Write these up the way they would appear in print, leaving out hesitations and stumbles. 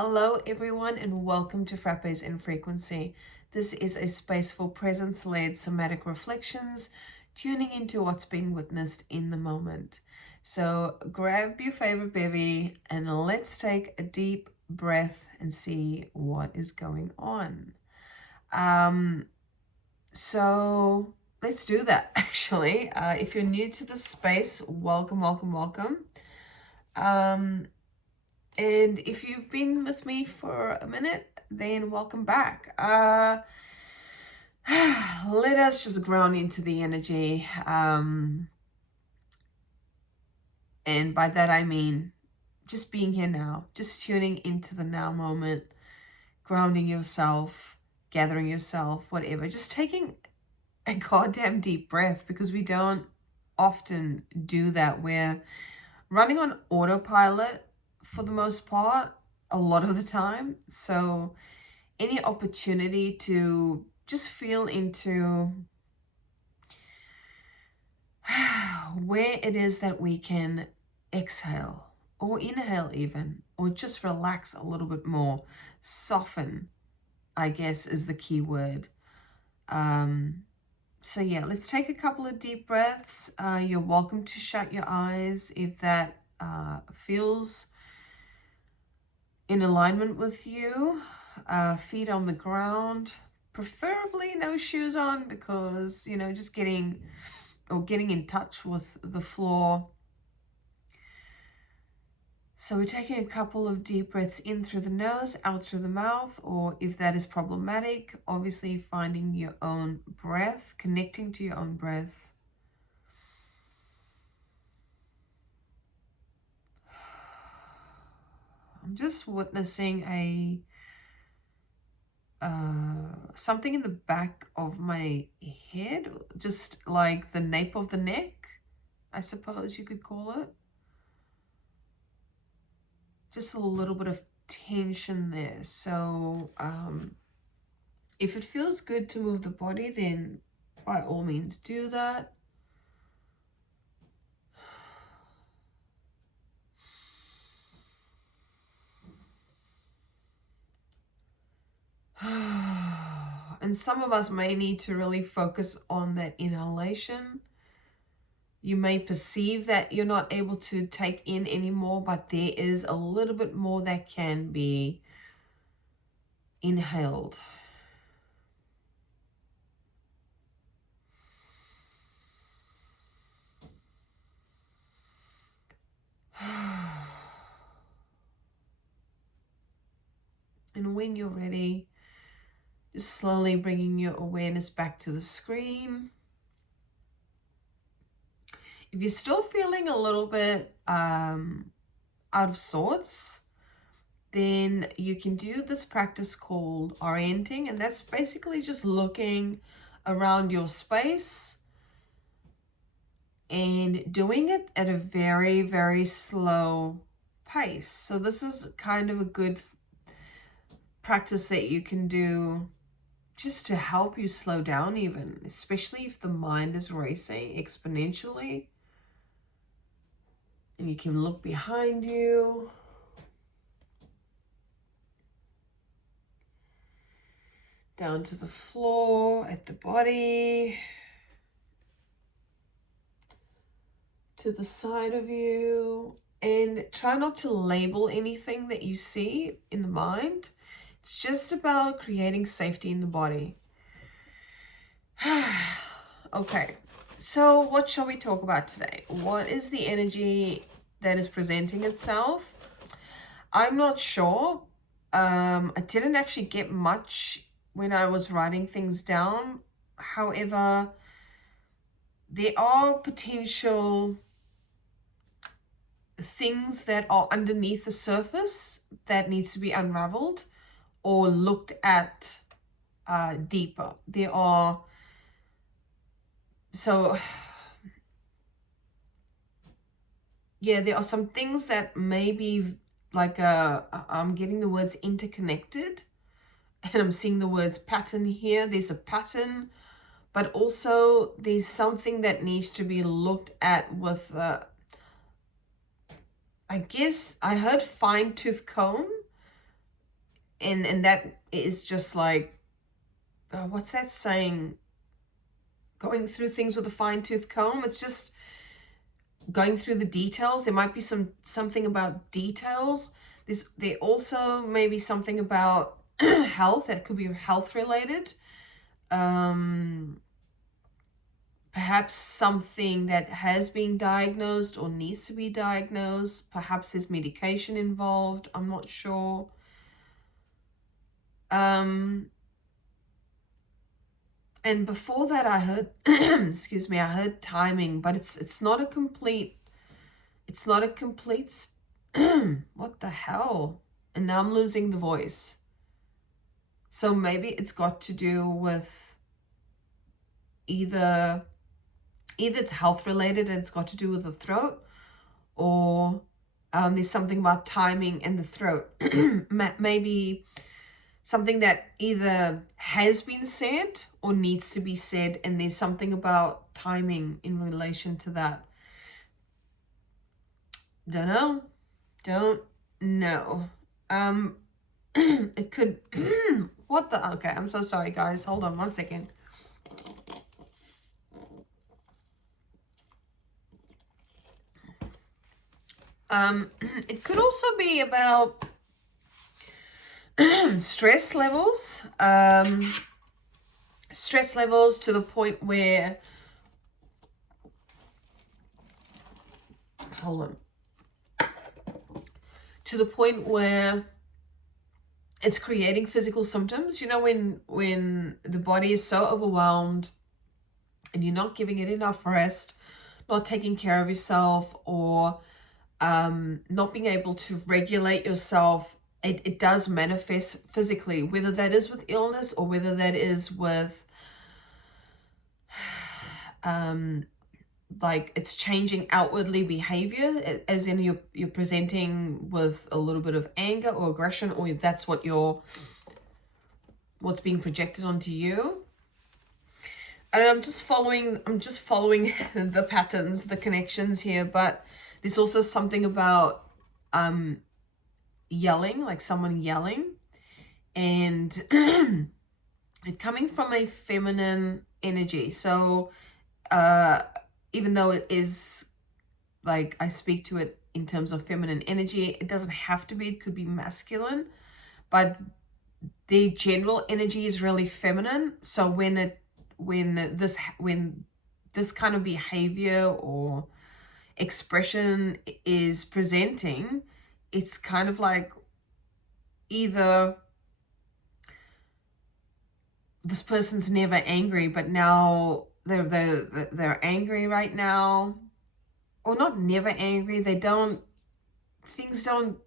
Hello everyone and welcome to Frappes in Frequency. This is a space for presence-led somatic reflections, tuning into what's being witnessed in the moment. So grab your favorite bevvy and let's take a deep breath and see what is going on. So let's do that actually. If you're new to the space, welcome. And if you've been with me for a minute, then welcome back. Let us just ground into the energy. And by that I mean just being here now, just tuning into the now moment, grounding yourself, gathering yourself, whatever. Just taking a goddamn deep breath, because we don't often do that. We're running on autopilot for the most part, a lot of the time. So any opportunity to just feel into where it is that we can exhale or inhale even, or just relax a little bit more, soften, I guess is the key word. So yeah, let's take a couple of deep breaths. You're welcome to shut your eyes if that feels in alignment with you. Feet on the ground, preferably no shoes on, because just getting in touch with the floor. So we're taking a couple of deep breaths in through the nose, out through the mouth, or if that is problematic, obviously finding your own breath, connecting to your own breath. I'm just witnessing something in the back of my head, just like the nape of the neck, I suppose you could call it. Just a little bit of tension there. So if it feels good to move the body, then by all means do that. And some of us may need to really focus on that inhalation. You may perceive that you're not able to take in anymore, but there is a little bit more that can be inhaled. And when you're ready, just slowly bringing your awareness back to the screen. If you're still feeling a little bit out of sorts, then you can do this practice called orienting, and that's basically just looking around your space and doing it at a very, very slow pace. So this is kind of a good practice that you can do just to help you slow down, even, especially if the mind is racing exponentially. And you can look behind you. Down to the floor, at the body, to the side of you. And try not to label anything that you see in the mind. It's just about creating safety in the body. Okay, so what shall we talk about today? What is the energy that is presenting itself? I'm not sure. I didn't actually get much when I was writing things down. However, there are potential things that are underneath the surface that needs to be unraveled or looked at deeper. There are some things that maybe like I'm getting the words interconnected, and I'm seeing the words pattern here. There's a pattern, but also there's something that needs to be looked at with I guess I heard fine-tooth comb, And that is just like, what's that saying? Going through things with a fine-tooth comb. It's just going through the details. There might be something about details. There also may be something about health that could be health related. Perhaps something that has been diagnosed or needs to be diagnosed. Perhaps there's medication involved. I'm not sure. And before that I heard, excuse me, I heard timing, but it's not a complete, what the hell? And now I'm losing the voice. So maybe it's got to do with either it's health related and it's got to do with the throat, or there's something about timing and the throat. Maybe something that either has been said or needs to be said, and there's something about timing in relation to that. Don't know. It could, what the, okay, I'm so sorry guys, hold on 1 second. It could also be about stress levels. Stress levels to the point where, hold on, to the point where it's creating physical symptoms. You know, when the body is so overwhelmed and you're not giving it enough rest, not taking care of yourself, or not being able to regulate yourself, it does manifest physically, whether that is with illness or whether that is with like it's changing outwardly behavior, as in you're presenting with a little bit of anger or aggression, or that's what's being projected onto you. And I'm just following the patterns, the connections here, but there's also something about yelling, like someone yelling, and it coming from a feminine energy. So even though it is like I speak to it in terms of feminine energy, it doesn't have to be, it could be masculine, but the general energy is really feminine. So when this kind of behavior or expression is presenting, it's kind of like either this person's never angry, but now they're angry right now, or not never angry. Things don't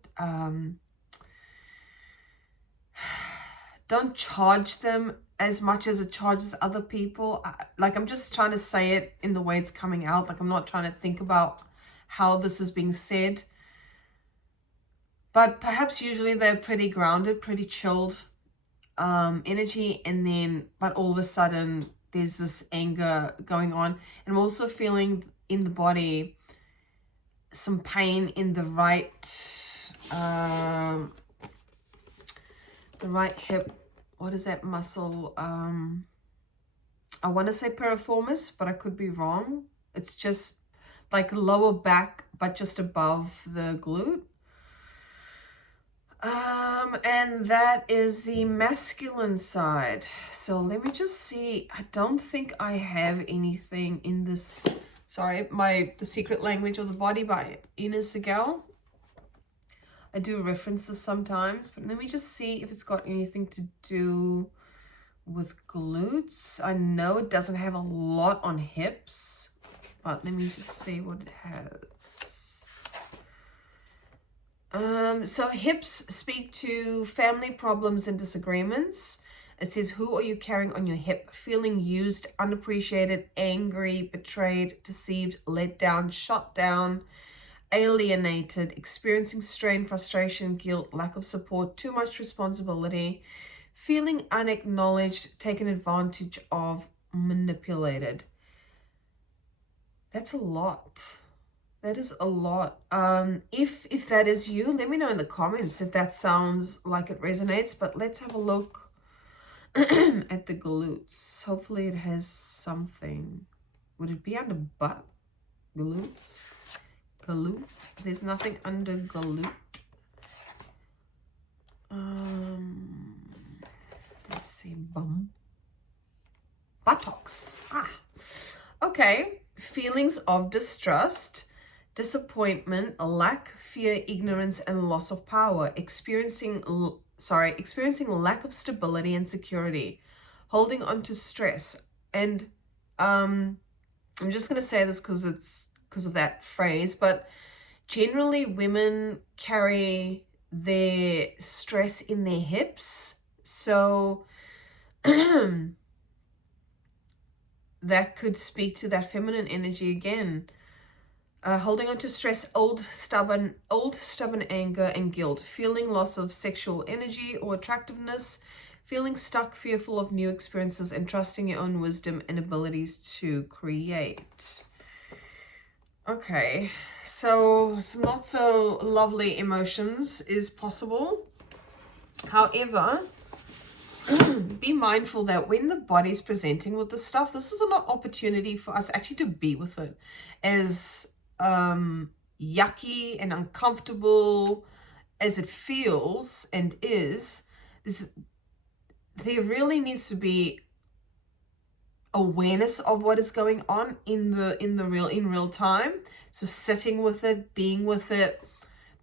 charge them as much as it charges other people. Like, I'm just trying to say it in the way it's coming out. Like, I'm not trying to think about how this is being said. But perhaps usually they're pretty grounded, pretty chilled energy, and then, but all of a sudden there's this anger going on. And I'm also feeling in the body some pain in the right hip. What is that muscle? I want to say piriformis, but I could be wrong. It's just like lower back, but just above the glute. And that is the masculine side. So let me just see. I don't think I have anything in this. Sorry, The Secret Language of the Body by Ines Segal. I do reference this sometimes, but let me just see if it's got anything to do with glutes. I know it doesn't have a lot on hips, but let me just see what it has. So hips speak to family problems and disagreements. It says, who are you carrying on your hip? Feeling used, unappreciated, angry, betrayed, deceived, let down, shut down, alienated, experiencing strain, frustration, guilt, lack of support, too much responsibility, feeling unacknowledged, taken advantage of, manipulated. That's a lot. That is a lot. If that is you, let me know in the comments if that sounds like it resonates. But let's have a look at the glutes. Hopefully it has something. Would it be under butt? Glutes? Glute? There's nothing under glute. Let's see. Bum. Buttocks. Ah. Okay. Feelings of distrust, disappointment, lack, fear, ignorance, and loss of power. Experiencing lack of stability and security. Holding on to stress. And I'm just going to say this because of that phrase, but generally women carry their stress in their hips. So that could speak to that feminine energy again. Holding on to stress, old stubborn anger and guilt, feeling loss of sexual energy or attractiveness, feeling stuck, fearful of new experiences, and trusting your own wisdom and abilities to create. Okay, so some not so lovely emotions is possible. However, be mindful that when the body's presenting with this stuff, this is an opportunity for us actually to be with it. As yucky and uncomfortable as it feels and is, there really needs to be awareness of what is going on in real time. So sitting with it, being with it,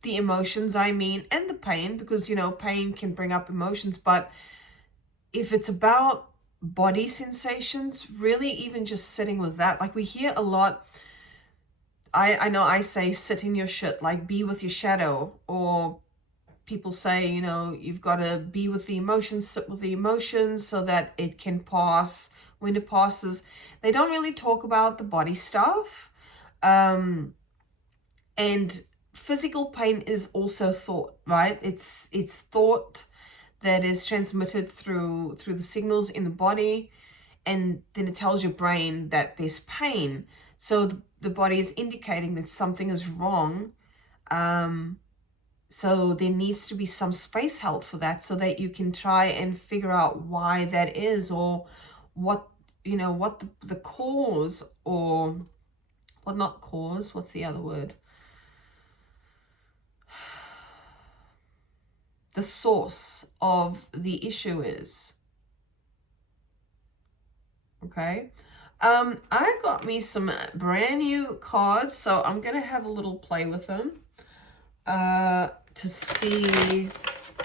the emotions, and the pain, because pain can bring up emotions. But if it's about body sensations, really even just sitting with that. Like we hear a lot, I know I say sit in your shit, like be with your shadow, or people say, you've got to be with the emotions, sit with the emotions so that it can pass. When it passes, they don't really talk about the body stuff. And physical pain is also thought, right? It's thought that is transmitted through the signals in the body, and then it tells your brain that there's pain. So the body is indicating that something is wrong. So there needs to be some space held for that, so that you can try and figure out why that is, or what the cause, or well, not cause, what's the other word? The source of the issue is. Okay. I got me some brand new cards, so I'm gonna have a little play with them to see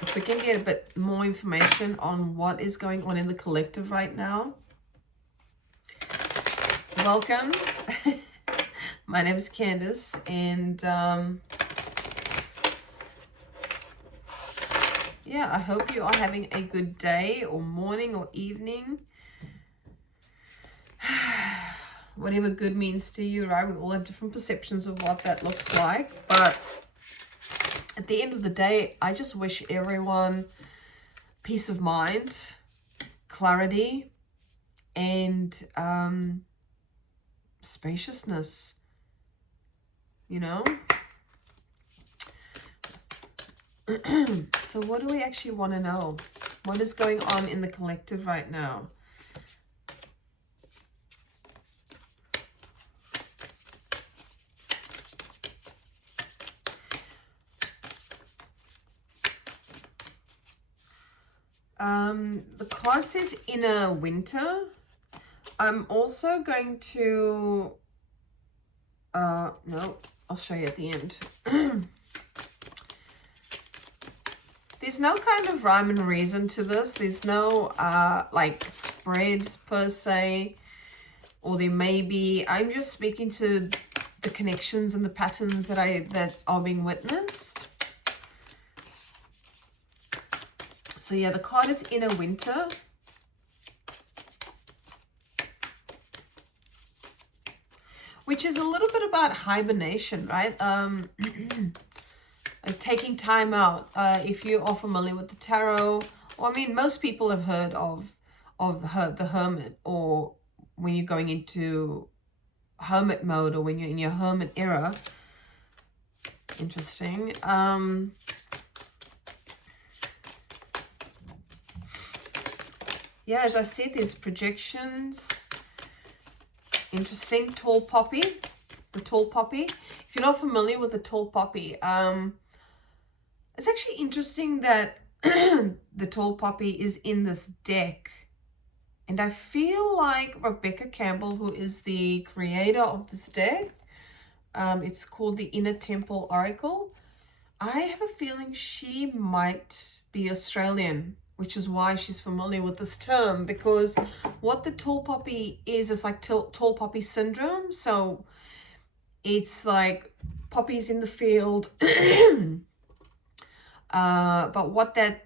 if we can get a bit more information on what is going on in the collective right now. Welcome. My name is Candace, and yeah, I hope you are having a good day or morning or evening. Whatever good means to you, right? We all have different perceptions of what that looks like. But at the end of the day, I just wish everyone peace of mind, clarity, and spaciousness, So what do we actually want to know? What is going on in the collective right now? The card says inner winter. I'm also going to, no, I'll show you at the end. There's no kind of rhyme and reason to this. There's no, like, spreads per se, or there may be. I'm just speaking to the connections and the patterns that are being witnessed. So yeah, the card is inner winter. Which is a little bit about hibernation, right? Taking time out. If you are familiar with the tarot, or most people have heard of the hermit, or when you're going into hermit mode, or when you're in your hermit era, Interesting. Yeah, as I said, there's projections. Interesting. Tall poppy. The tall poppy. If you're not familiar with the tall poppy, it's actually interesting that the tall poppy is in this deck. And I feel like Rebecca Campbell, who is the creator of this deck, it's called the Inner Temple Oracle. I have a feeling she might be Australian, which is why she's familiar with this term, because what the tall poppy is like tall poppy syndrome. So it's like poppies in the field. But what that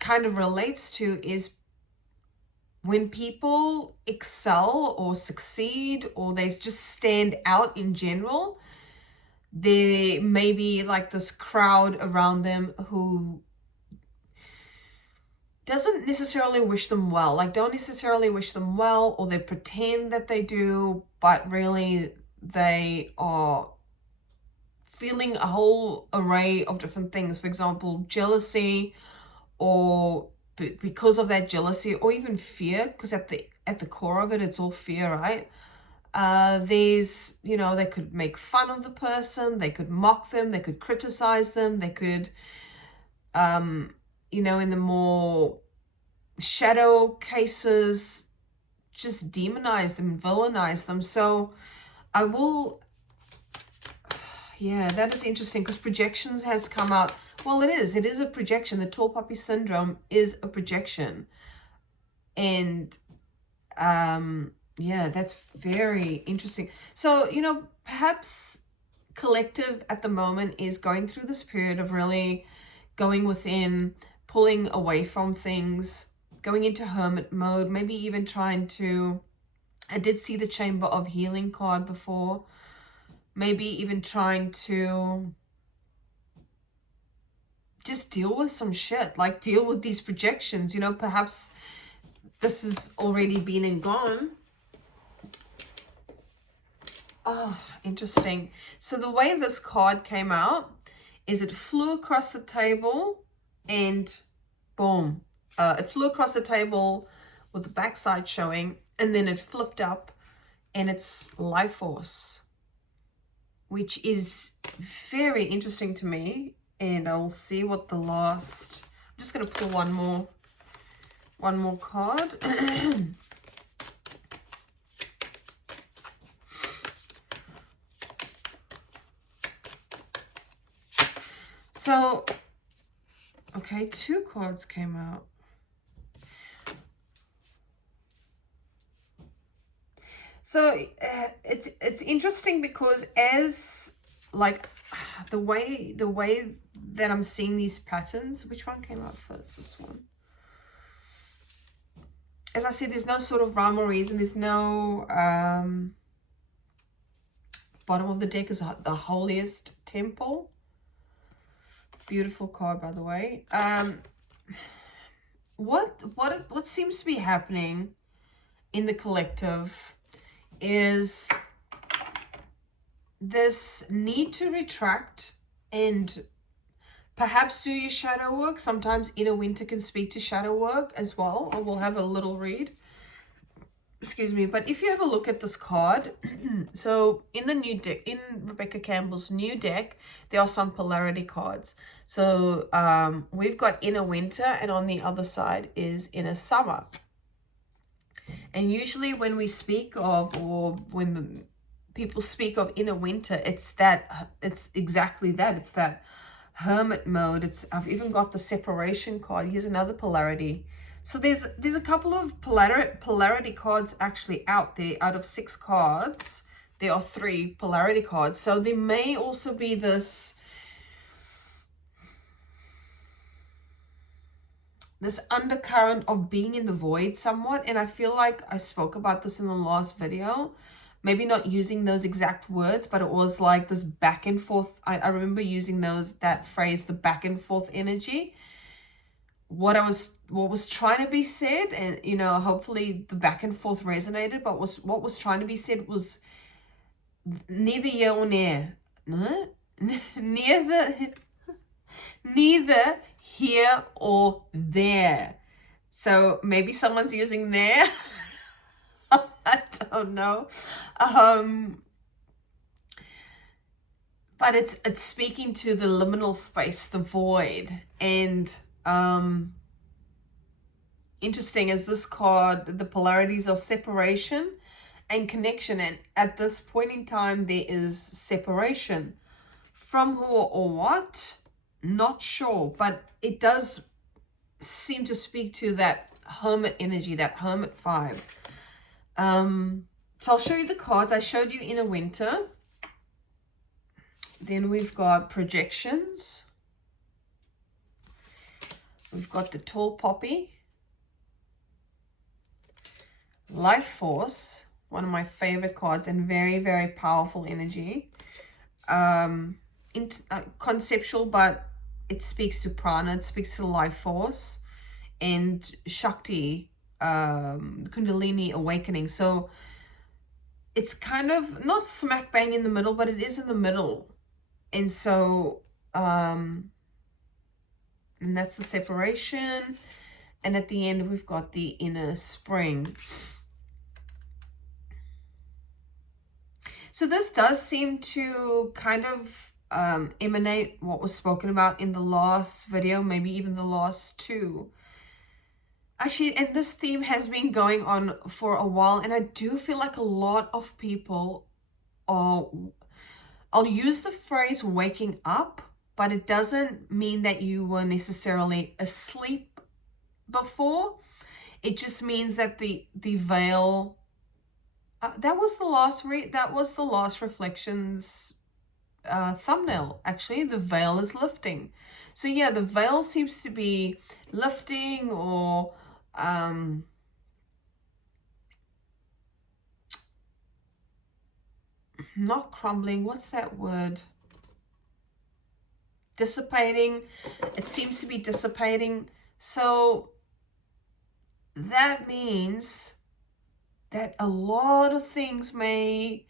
kind of relates to is when people excel or succeed, or they just stand out in general, there may be like this crowd around them who doesn't necessarily wish them well, like don't necessarily wish them well, or they pretend that they do, but really they are feeling a whole array of different things. For example, jealousy, or because of that jealousy, or even fear, because at the core of it, it's all fear, right? There's, you know, they could make fun of the person, they could mock them, they could criticize them, they could, you know, in the more shadow cases, just demonize them, villainize them. So I will, yeah, that is interesting, because projections has come out. Well, it is a projection. The tall poppy syndrome is a projection. And yeah, that's very interesting. So, you know, perhaps collective at the moment is going through this period of really going within, pulling away from things, going into hermit mode, maybe even trying to, I did see the Chamber of Healing card before, maybe even trying to just deal with some shit, like deal with these projections, you know. Perhaps this has already been and gone. Oh, interesting. So the way this card came out is it flew across the table and boom. It flew across the table with the backside showing, and then it flipped up and it's life force, which is very interesting to me. And I'll see what the last, I'm just going to pull one more card. So, okay, 2 cards came out. So it's interesting because as like the way that I'm seeing these patterns, which one came out first? This one. As I said, there's no sort of rhyme or reason. There's no bottom of the deck is the holiest temple. Beautiful card, by the way. What seems to be happening in the collective is this need to retract and perhaps do your shadow work. Sometimes inner winter can speak to shadow work as well. I will have a little read. Excuse me. But if you have a look at this card, so in the new deck, in Rebecca Campbell's new deck, there are some polarity cards. So we've got inner winter, and on the other side is inner summer. And usually when we speak of, or when the people speak of inner winter, it's exactly that. It's that hermit mode. I've even got the separation card. Here's another polarity. So there's a couple of polarity cards actually out there. Out of 6 cards, there are 3 polarity cards. So there may also be this undercurrent of being in the void somewhat. And I feel like I spoke about this in the last video. Maybe not using those exact words, but it was like this back and forth. I remember using that phrase, the back and forth energy. What was trying to be said, and you know, hopefully the back and forth resonated, but what was trying to be said was neither here or there. neither here or there. So maybe someone's using there. I don't know. But it's speaking to the liminal space, the void. And interesting as this card, the polarities are separation and connection. And at this point in time, there is separation. From who or what? Not sure. But it does seem to speak to that hermit energy, that hermit vibe. So I'll show you the cards. I showed you Inner Winter. Then we've got projections. We've got the Tall Poppy. Life Force, one of my favorite cards and very, very powerful energy. Conceptual, but it speaks to prana, it speaks to life force and Shakti, Kundalini awakening. So it's kind of not smack bang in the middle, but it is in the middle. And so, and that's the separation. And at the end, we've got the inner spring. So this does seem to kind of emanate what was spoken about in the last video, maybe even the last two. Actually, and this theme has been going on for a while, and I do feel like a lot of people are, I'll use the phrase waking up, but it doesn't mean that you were necessarily asleep before. It just means that the veil, that was the last reflections thumbnail. Actually, the veil is lifting. So yeah, the veil seems to be lifting or not crumbling. What's that word? Dissipating. It seems to be dissipating. So that means that a lot of things may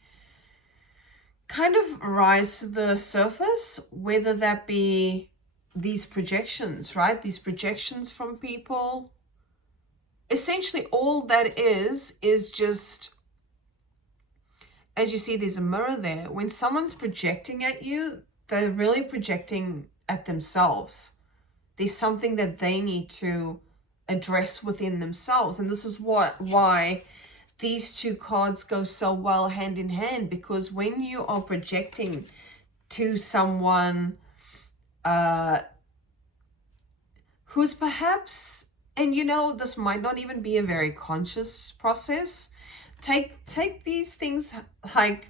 kind of rise to the surface, whether that be these projections, right? These projections from people. Essentially, all that is just, as you see, there's a mirror there. When someone's projecting at you, they're really projecting at themselves. There's something that they need to address within themselves. And this is why these two cards go so well hand in hand, because when you are projecting to someone who's perhaps, and you know, this might not even be a very conscious process, take these things like,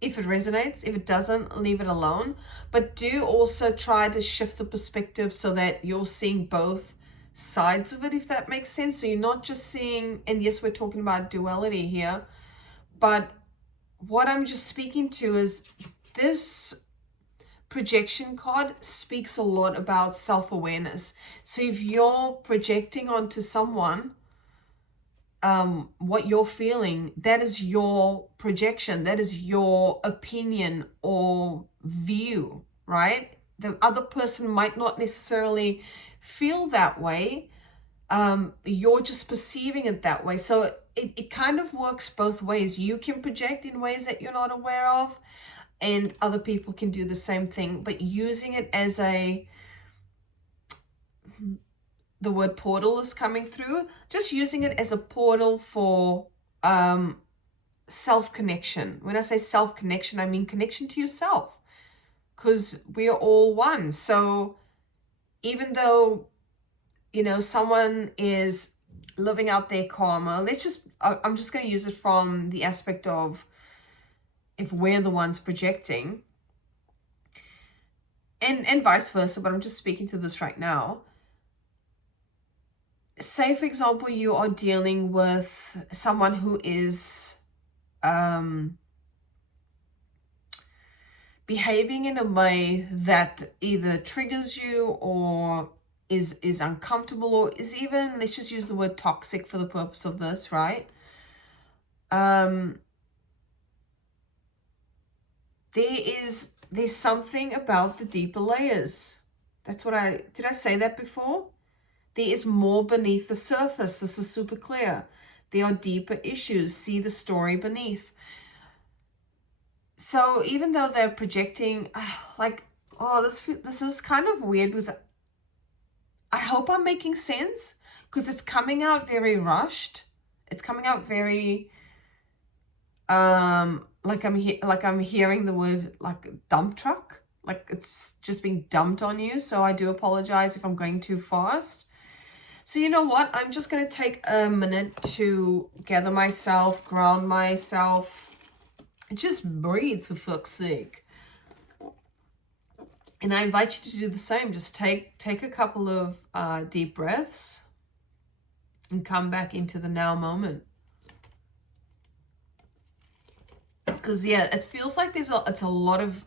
if it resonates, if it doesn't, leave it alone. But do also try to shift the perspective so that you're seeing both sides of it, if that makes sense. So you're not just seeing, and yes, we're talking about duality here, but what I'm just speaking to is this projection card speaks a lot about self-awareness. So if you're projecting onto someone what you're feeling, that is your projection, that is your opinion or view, right? The other person might not necessarily feel that way. You're just perceiving it that way. So it kind of works both ways. You can project in ways that you're not aware of, and other people can do the same thing, but using it as the word portal is coming through, just using it as a portal for self-connection. When I say self-connection, I mean connection to yourself, because we are all one. So even though, you know, someone is living out their karma, I'm just going to use it from the aspect of if we're the ones projecting, and vice versa, but I'm just speaking to this right now. Say, for example, you are dealing with someone who is behaving in a way that either triggers you or is uncomfortable, or is even, let's just use the word toxic for the purpose of this, right? There is there's something about the deeper layers. That's what did I say that before? There is more beneath the surface. This is super clear. There are deeper issues. See the story beneath. So even though they're projecting, like, oh, this is kind of weird, because I hope I'm making sense, because it's coming out very rushed. It's coming out very, like I'm hearing the word like dump truck, like it's just being dumped on you. So I do apologize if I'm going too fast. So you know what? I'm just going to take a minute to gather myself, ground myself, and just breathe, for fuck's sake. And I invite you to do the same. Just take a couple of deep breaths and come back into the now moment. Because yeah, it feels like there's a lot of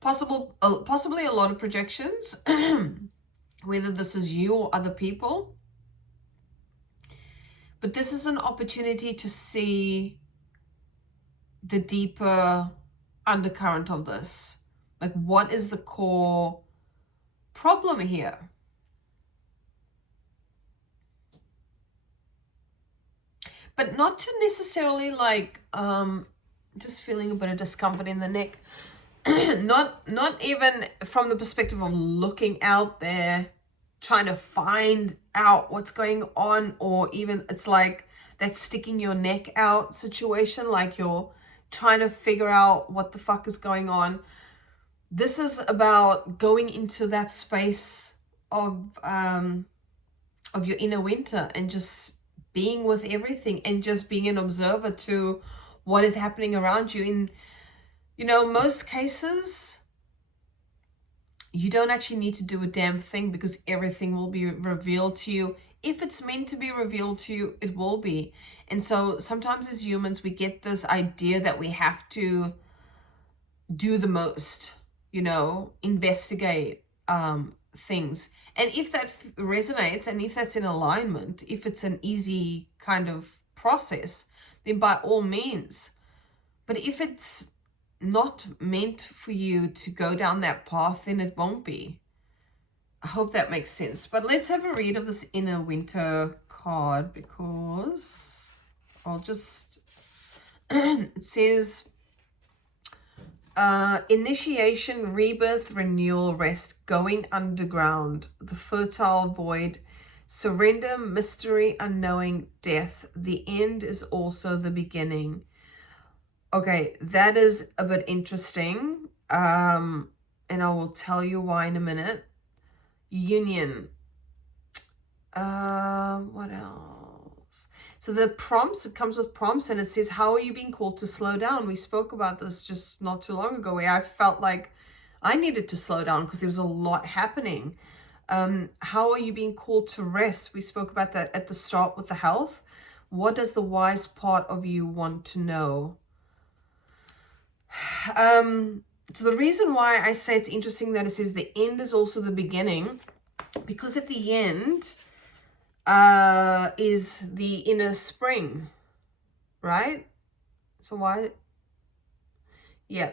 possibly a lot of projections, whether this is you or other people. But this is an opportunity to see the deeper undercurrent of this. Like, what is the core problem here? But not to necessarily like, just feeling a bit of discomfort in the neck. not even from the perspective of looking out there, trying to find out what's going on, or even it's like that sticking your neck out situation, like you're trying to figure out what the fuck is going on. This is about going into that space of your inner winter and just being with everything and just being an observer to what is happening around you. In, you know, most cases, you don't actually need to do a damn thing, because everything will be revealed to you. If it's meant to be revealed to you, it will be. And so sometimes as humans, we get this idea that we have to do the most, you know, investigate things. And if that resonates, and if that's in alignment, if it's an easy kind of process, then by all means. But if it's not meant for you to go down that path, then it won't be. I hope that makes sense. But let's have a read of this inner winter card, because I'll just it says initiation, rebirth, renewal, rest, going underground, the fertile void, surrender, mystery, unknowing, death. The end is also the beginning. Okay, that is a bit interesting. And I will tell you why in a minute. Union. What else? So the prompts, it comes with prompts, and it says, how are you being called to slow down? We spoke about this just not too long ago, where I felt like I needed to slow down because there was a lot happening. How are you being called to rest? We spoke about that at the start with the health. What does the wise part of you want to know? So the reason why I say it's interesting that it says the end is also the beginning, because at the end is the inner spring, right? So why? Yeah,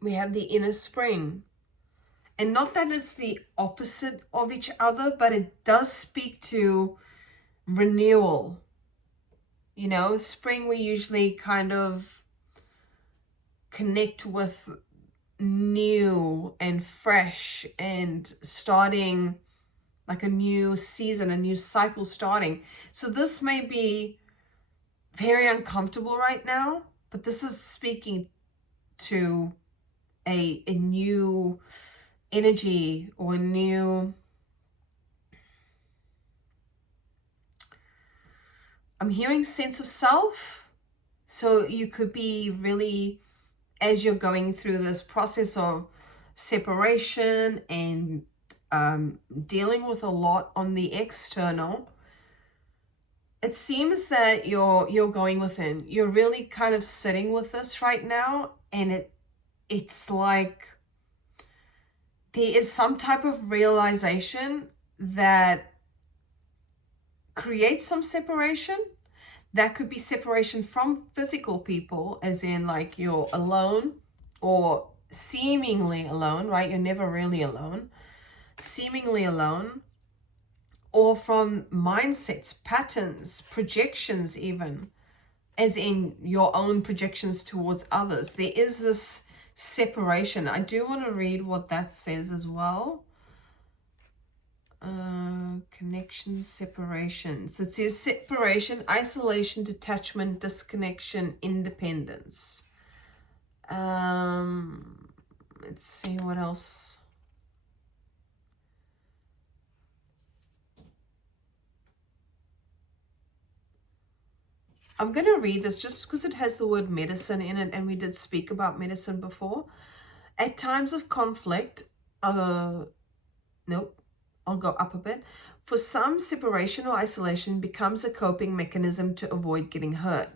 we have the inner spring. And not that it's the opposite of each other, but it does speak to renewal. You know, spring we usually kind of connect with new and fresh and starting, like a new season, a new cycle starting. So this may be very uncomfortable right now, but this is speaking to a new energy, or a new, I'm hearing sense of self. So you could be really, as you're going through this process of separation and dealing with a lot on the external, it seems that you're going within. You're really kind of sitting with this right now, and it's like there is some type of realization that creates some separation, That could be separation from physical people, as in like you're alone or seemingly alone, right? You're never really alone. Seemingly alone. Or from mindsets, patterns, projections even, as in your own projections towards others. There is this separation. I do want to read what that says as well. Connection, separations. It says separation, isolation, detachment, disconnection, independence. Let's see what else. I'm going to read this just because it has the word medicine in it, and we did speak about medicine before. At times of conflict, nope, I'll go up a bit. For some, separation or isolation becomes a coping mechanism to avoid getting hurt.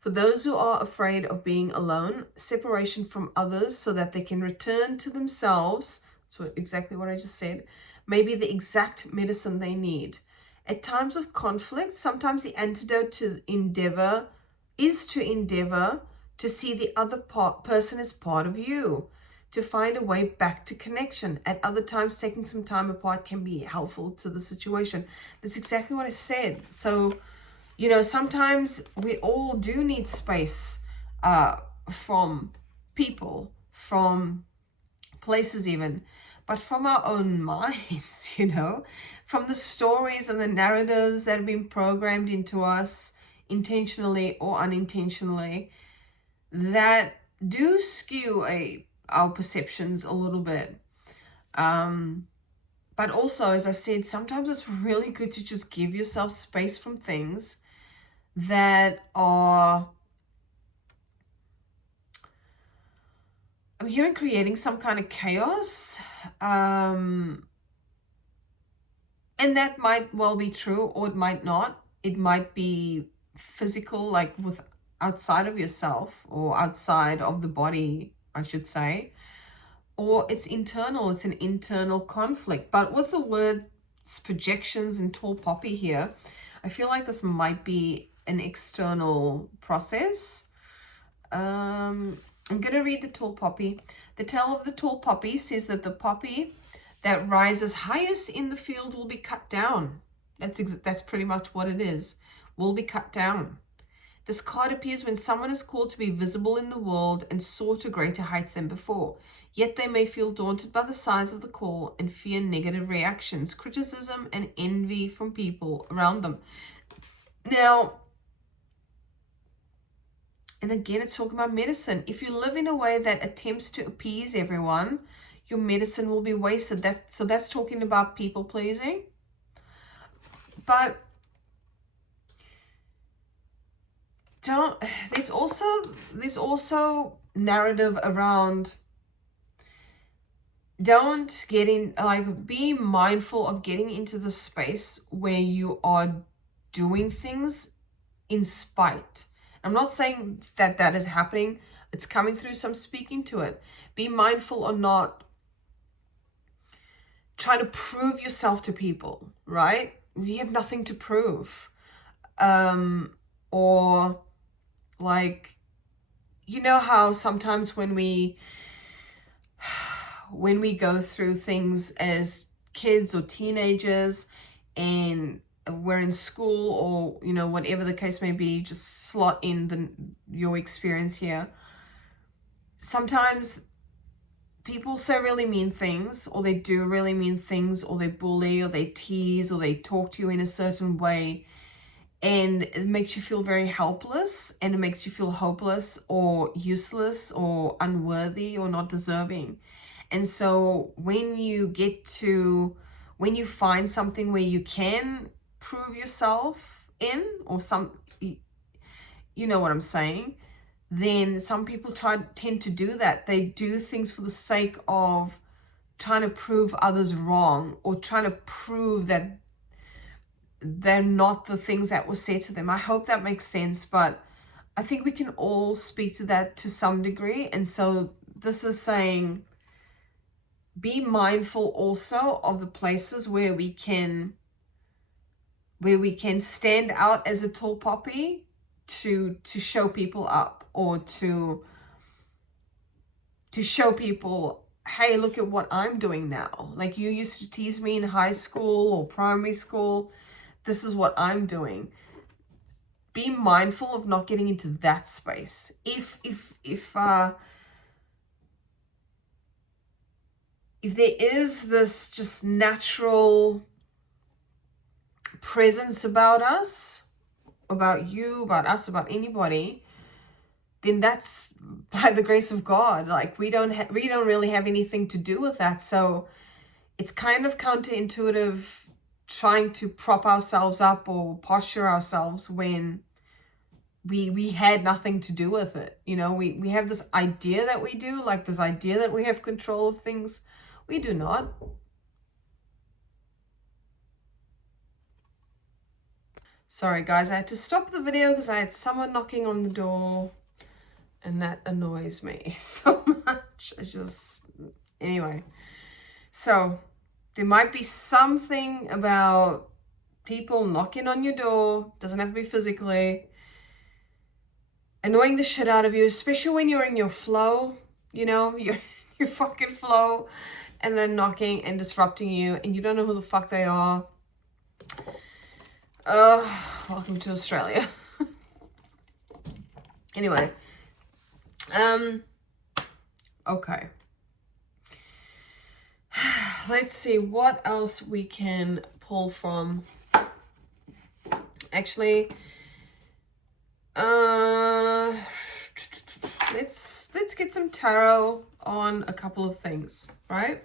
For those who are afraid of being alone, separation from others so that they can return to themselves, that's exactly what I just said, may be the exact medicine they need. At times of conflict, sometimes the antidote to endeavor to see the other person as part of you, to find a way back to connection. At other times, taking some time apart can be helpful to the situation. That's exactly what I said. So, you know, sometimes we all do need space from people, from places even, but from our own minds, you know, from the stories and the narratives that have been programmed into us intentionally or unintentionally that do skew our perceptions a little bit. But also, as I said, sometimes it's really good to just give yourself space from things that are, I'm hearing, creating some kind of chaos. And that might well be true, or it might not. It might be physical, like with outside of yourself or outside of the body, I should say. Or it's internal, it's an internal conflict. But with the words projections and tall poppy here, I feel like this might be an external process. I'm going to read the tall poppy. The tale of the tall poppy says that the poppy that rises highest in the field will be cut down. That's pretty much what it is. Will be cut down. This card appears when someone is called to be visible in the world and soar to greater heights than before. Yet they may feel daunted by the size of the call and fear negative reactions, criticism, and envy from people around them. Now, and again, it's talking about medicine. If you live in a way that attempts to appease everyone, your medicine will be wasted. So that's talking about people pleasing. But there's also narrative around, don't get in, like, be mindful of getting into the space where you are doing things in spite. I'm not saying that is happening. It's coming through, so I'm speaking to it. Be mindful of not trying to prove yourself to people, right? You have nothing to prove. Or like, you know how sometimes when we go through things as kids or teenagers and we're in school, or, you know, whatever the case may be, just slot in your experience here. Sometimes people say really mean things, or they do really mean things, or they bully, or they tease, or they talk to you in a certain way, and it makes you feel very helpless, and it makes you feel hopeless or useless or unworthy or not deserving. And so when you find something where you can prove yourself in, or you know what I'm saying, then some people tend to do that. They do things for the sake of trying to prove others wrong, or trying to prove that they're not the things that were said to them. I hope that makes sense, but I think we can all speak to that to some degree. And so this is saying, be mindful also of the places where we can stand out as a tall poppy, to show people up, or to show people, hey, look at what I'm doing now. Like, you used to tease me in high school or primary school. This is what I'm doing. Be mindful of not getting into that space. If there is this just natural presence about us, about you, about us, about anybody, then that's by the grace of God. Like, we don't really have anything to do with that. So it's kind of counterintuitive trying to prop ourselves up or posture ourselves when we had nothing to do with it. You know, we have this idea that we do, like this idea that we have control of things. We do not. Sorry guys, I had to stop the video because I had someone knocking on the door, and that annoys me so much. Anyway, so there might be something about people knocking on your door, doesn't have to be physically, annoying the shit out of you, especially when you're in your flow, you know, your fucking flow, and then knocking and disrupting you, and you don't know who the fuck they are. Welcome to Australia. Anyway, okay. Let's see what else we can pull from. Actually, let's get some tarot on a couple of things, right?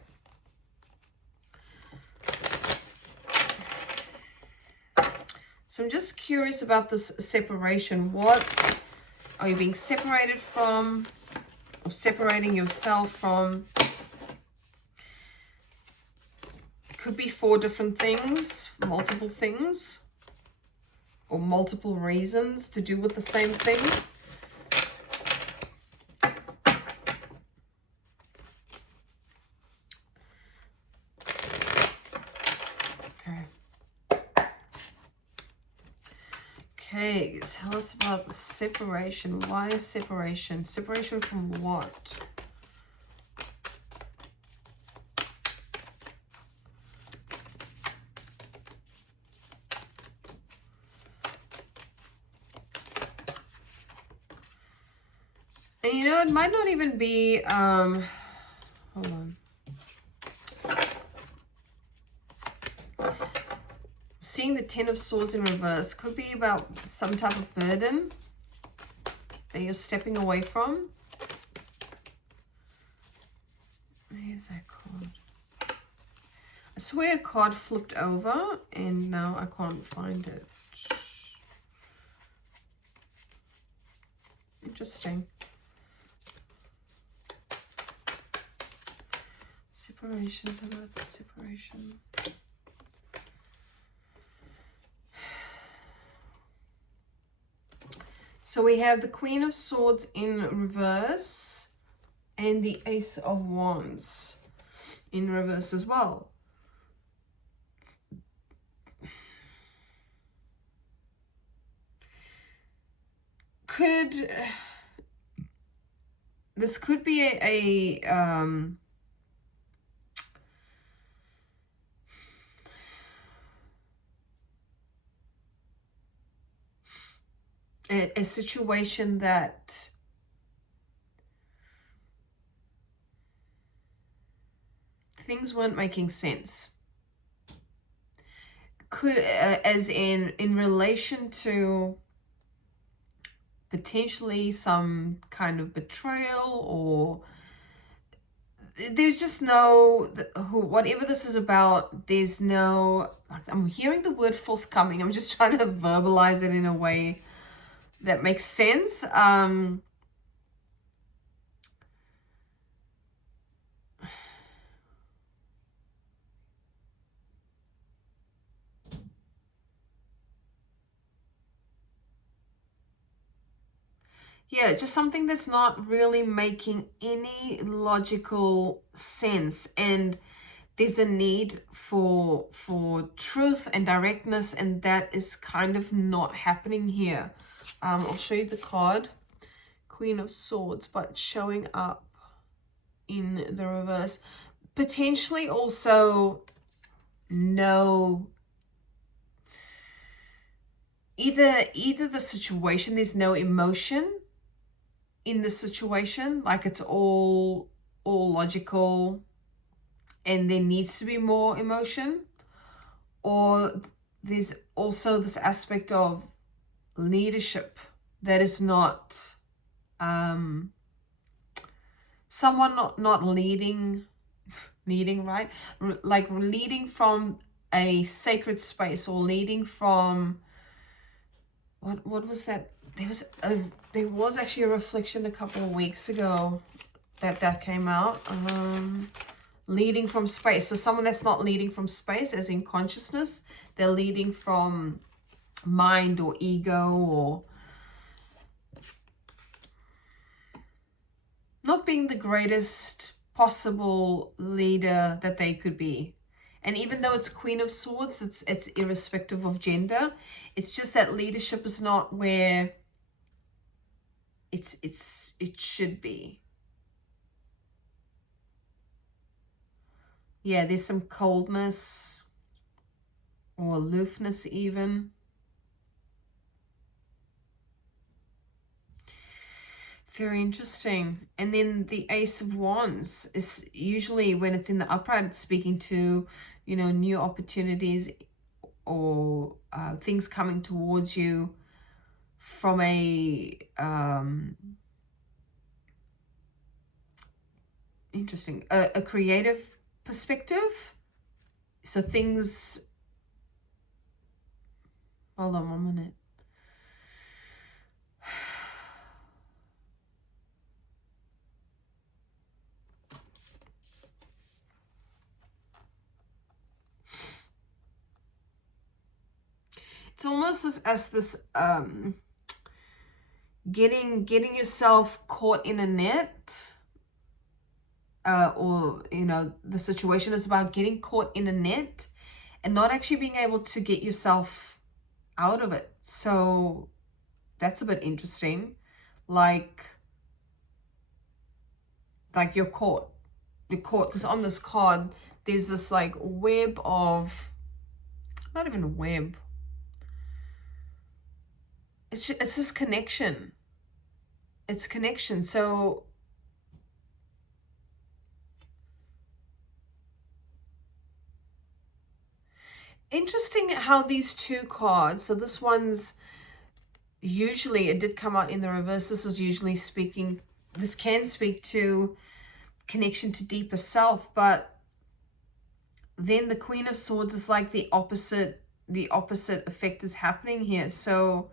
So I'm just curious about this separation. What are you being separated from, or separating yourself from? Could be 4 different things, multiple things, or multiple reasons to do with the same thing. Okay, tell us about the separation. Why is separation? Separation from what? And you know, it might not even be, hold on. Seeing the 10 of Swords in reverse could be about some type of burden that you're stepping away from. Where's that card? I swear a card flipped over and now I can't find it. Interesting. Separation, how about the separation? So we have the Queen of Swords in reverse and the Ace of Wands in reverse as well. This could be a situation that things weren't making sense. Could, as in relation to potentially some kind of betrayal, or there's just no, whatever this is about, there's no, I'm hearing the word forthcoming. I'm just trying to verbalize it in a way that makes sense. Yeah, just something that's not really making any logical sense, and there's a need for truth and directness, and that is kind of not happening here. I'll show you the card, Queen of Swords, but showing up in the reverse. Potentially also no, either the situation, there's no emotion in the situation, like it's all logical and there needs to be more emotion, or there's also this aspect of leadership that is not someone not leading right, like leading from a sacred space, or leading from what was that? There was actually a reflection a couple of weeks ago that came out. Leading from space. So someone that's not leading from space, as in consciousness, they're leading from mind or ego, or not being the greatest possible leader that they could be. And even though it's Queen of Swords, it's irrespective of gender. It's just that leadership is not where it should be. Yeah, there's some coldness or aloofness even. Very interesting. And then the Ace of Wands is usually, when it's in the upright, it's speaking to, you know, new opportunities or things coming towards you from a interesting, a creative perspective. So things, hold on 1 minute. It's almost this getting yourself caught in a net, or, you know, the situation is about getting caught in a net and not actually being able to get yourself out of it. So that's a bit interesting. Like you're caught, because on this card there's this like web of, not even a web, it's this connection. It's connection. So interesting how these two cards, so this one's, usually it did come out in the reverse. This is usually speaking, this can speak to connection to deeper self, but then the Queen of Swords is like the opposite effect is happening here. So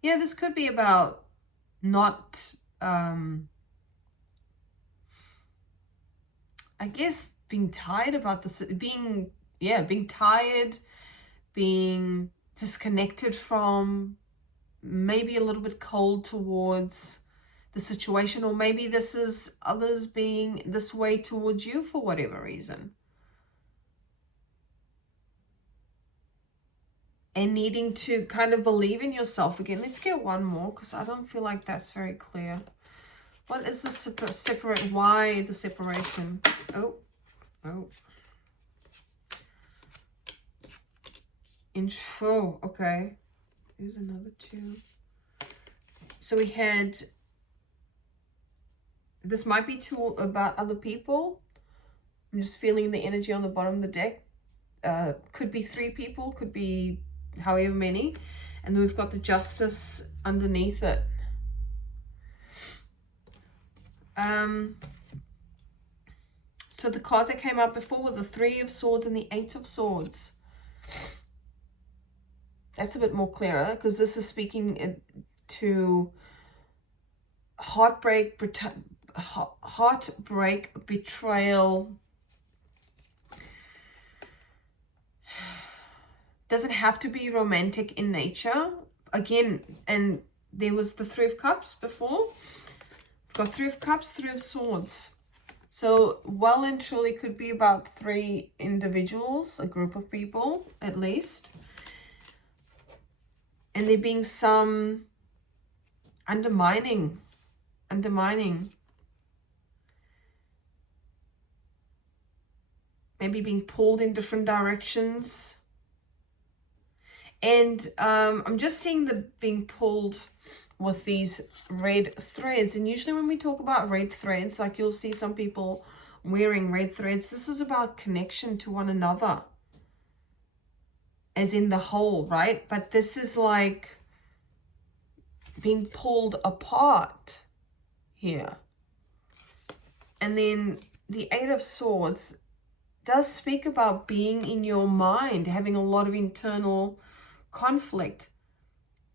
yeah, this could be about not I guess being tired about this, being tired, being disconnected from, maybe a little bit cold towards the situation, or maybe this is others being this way towards you for whatever reason. And needing to kind of believe in yourself again. Let's get one more, because I don't feel like that's very clear. What is the separate? Why the separation? Oh. Intro. Okay. Here's another two. So we had, this might be two about other people. I'm just feeling the energy on the bottom of the deck. Could be 3 people, could be however many. And then we've got the Justice underneath it. So the cards that came out before were the 3 of Swords and the 8 of Swords. That's a bit more clearer, because this is speaking to heartbreak, betrayal. Doesn't have to be romantic in nature. Again, and there was the 3 of Cups before. Got Three of Cups, Three of Swords. So well and truly could be about 3 individuals, a group of people at least. And there being some undermining. Maybe being pulled in different directions. And I'm just seeing the being pulled with these red threads. And usually when we talk about red threads, like you'll see some people wearing red threads, this is about connection to one another, as in the whole, right? But this is like being pulled apart here. And then the Eight of Swords does speak about being in your mind, having a lot of internal conflict.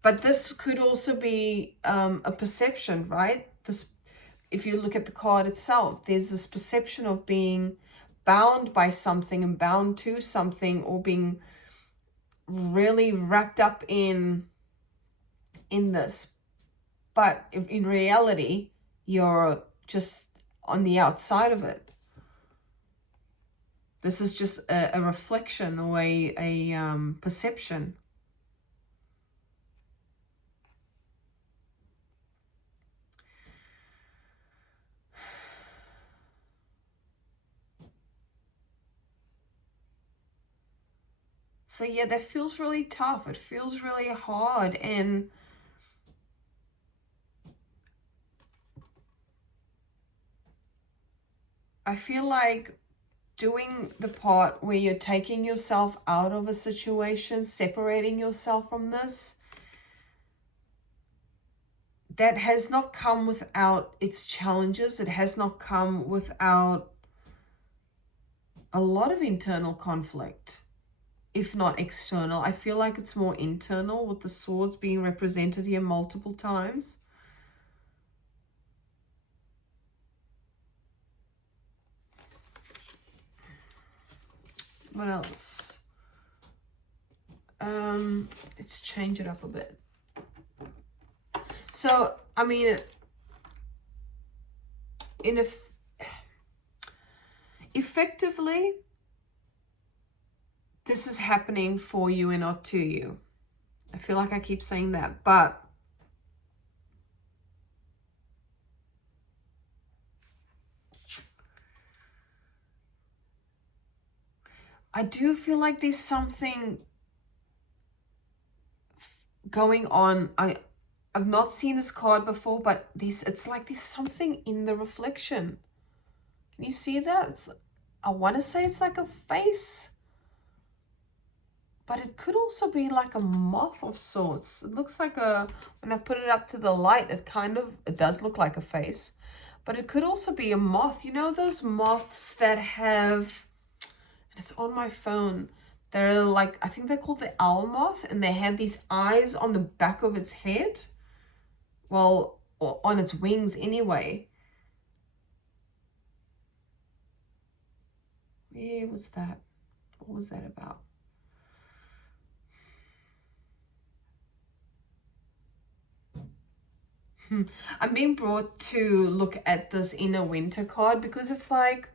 But this could also be a perception, right? This, if you look at the card itself, there's this perception of being bound by something and bound to something, or being really wrapped up in this. But in reality, you're just on the outside of it. This is just a reflection or a perception. So yeah, that feels really tough. It feels really hard. And I feel like doing the part where you're taking yourself out of a situation, separating yourself from this, that has not come without its challenges. It has not come without a lot of internal conflict, if not external. I feel like it's more internal, with the swords being represented here multiple times. What else? Let's change it up a bit. So, I mean, effectively, this is happening for you and not to you. I feel like I keep saying that, but I do feel like there's something going on. I've not seen this card before, but it's like there's something in the reflection. Can you see that? I want to say it's like a face, but it could also be like a moth of sorts. It looks like when I put it up to the light, it does look like a face, but it could also be a moth. You know those moths that have, and it's on my phone, they're like, I think they're called the owl moth, and they have these eyes on the back of its head. Well, or on its wings anyway. Where was that? What was that about? I'm being brought to look at this inner winter card because it's like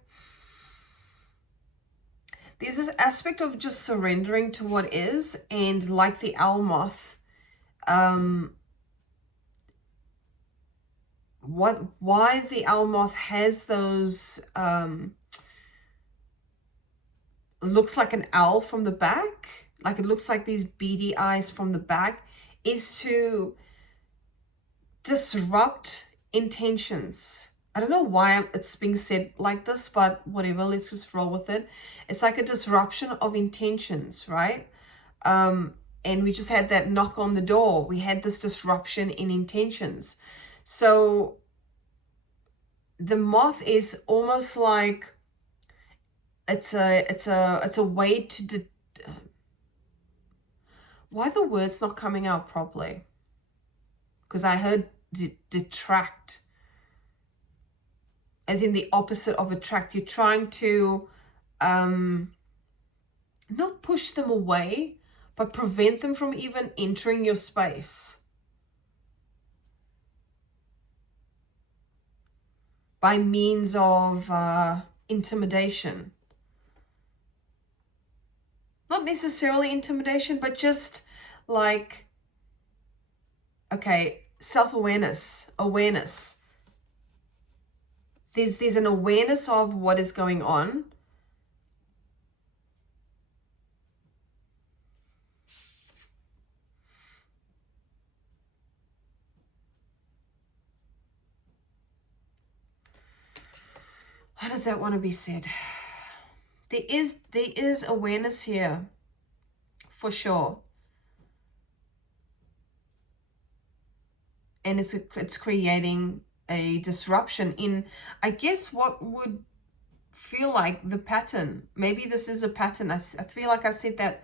there's this aspect of just surrendering to what is, and like the owl moth, why the owl moth has those looks like an owl from the back, like it looks like these beady eyes from the back, is to disrupt intentions. I don't know why it's being said like this, but whatever, let's just roll with it. It's like a disruption of intentions, right? And we just had that knock on the door. We had this disruption in intentions. So the moth is almost like it's a way to why the word's not coming out properly? Because I heard detract, as in the opposite of attract. You're trying to not push them away, but prevent them from even entering your space. by means of intimidation. Not necessarily intimidation, but just like, okay, self-awareness, awareness. There's an awareness of what is going on. How does that want to be said? There is awareness here, for sure. And it's creating a disruption in, I guess, what would feel like the pattern. Maybe this is a pattern. I feel like I said that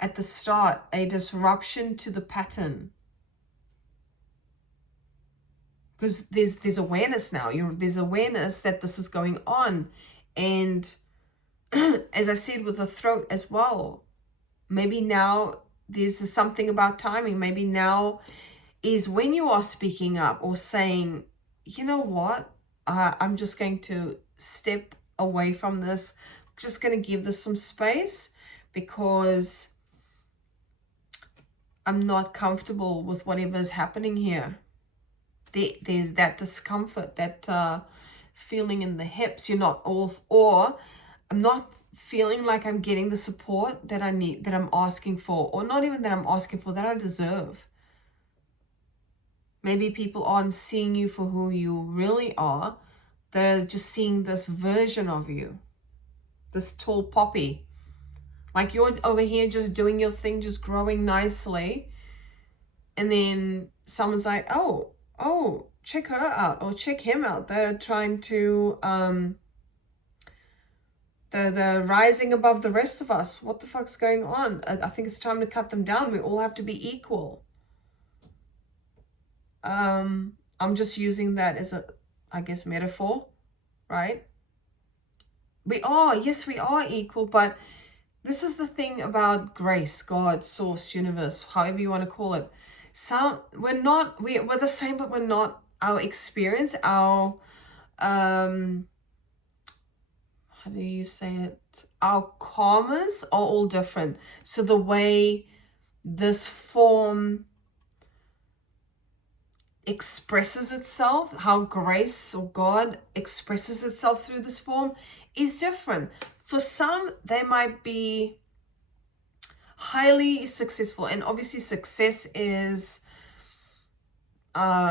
at the start, a disruption to the pattern. Because there's awareness now. There's awareness that this is going on. And as I said with the throat as well, maybe now there's something about timing. Maybe now is when you are speaking up or saying, you know what, I'm just going to step away from this. I'm just going to give this some space because I'm not comfortable with whatever's happening here. There's that discomfort, that feeling in the hips. You're not all, or I'm not feeling like I'm getting the support that I need, that I'm asking for, or not even that I'm asking for, that I deserve. Maybe people aren't seeing you for who you really are. They're just seeing this version of you, this tall poppy. Like you're over here just doing your thing, just growing nicely. And then someone's like, oh, check her out or check him out. They're trying to, they're rising above the rest of us. What the fuck's going on? I think it's time to cut them down. We all have to be equal. I'm just using that as a, I guess, metaphor, right? Yes, we are equal, but this is the thing about grace, God, source, universe, however you want to call it. We're the same, but we're not. Our experience, our, how do you say it? Our karmas are all different. So the way this form expresses itself, how grace or God expresses itself through this form is different. For some, they might be highly successful, and obviously success is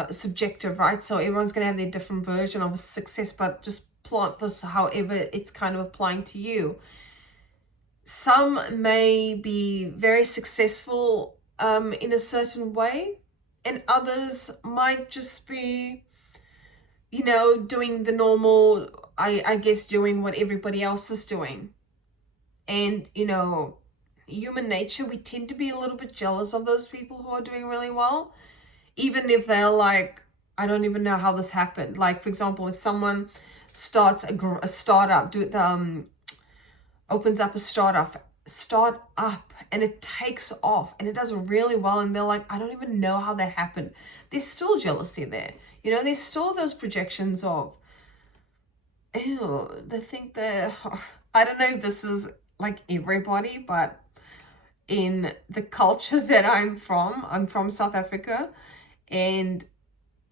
subjective, right? So everyone's going to have their different version of success, but just plant this however it's kind of applying to you. Some may be very successful in a certain way, and others might just be, you know, doing the normal, I guess, doing what everybody else is doing. And, you know, human nature, we tend to be a little bit jealous of those people who are doing really well, even if they're like, I don't even know how this happened. Like, for example, if someone starts a startup, opens up a startup and it takes off and it does really well, and they're like, I don't even know how that happened. There's still jealousy there. You know, there's still those projections of, ew, they think that, I don't know if this is like everybody, but in the culture that I'm from South Africa, and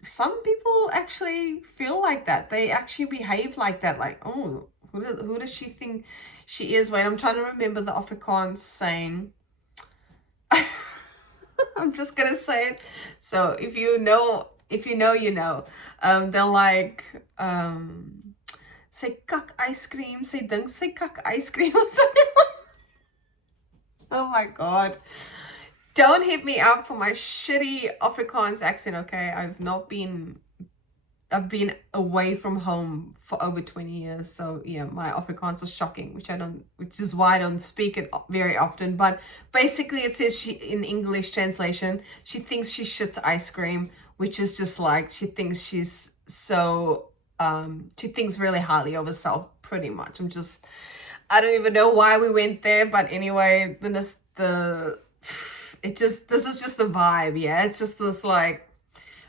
some people actually feel like that. They actually behave like that. Like, oh, who does she think she is? Wait, I'm trying to remember the Afrikaans saying. I'm just gonna say it. So if you know, you know. They're like, say kak ice cream, say dink, say kak ice cream or something like. Oh my God. Don't hit me up for my shitty Afrikaans accent, okay? I've been away from home for over 20 years. So yeah, my Afrikaans is shocking, which is why I don't speak it very often. But basically it says in English translation, she thinks she shits ice cream, which is just like, she thinks she's so, she thinks really highly of herself, pretty much. I don't even know why we went there, but anyway, this is just the vibe, yeah? It's just this like,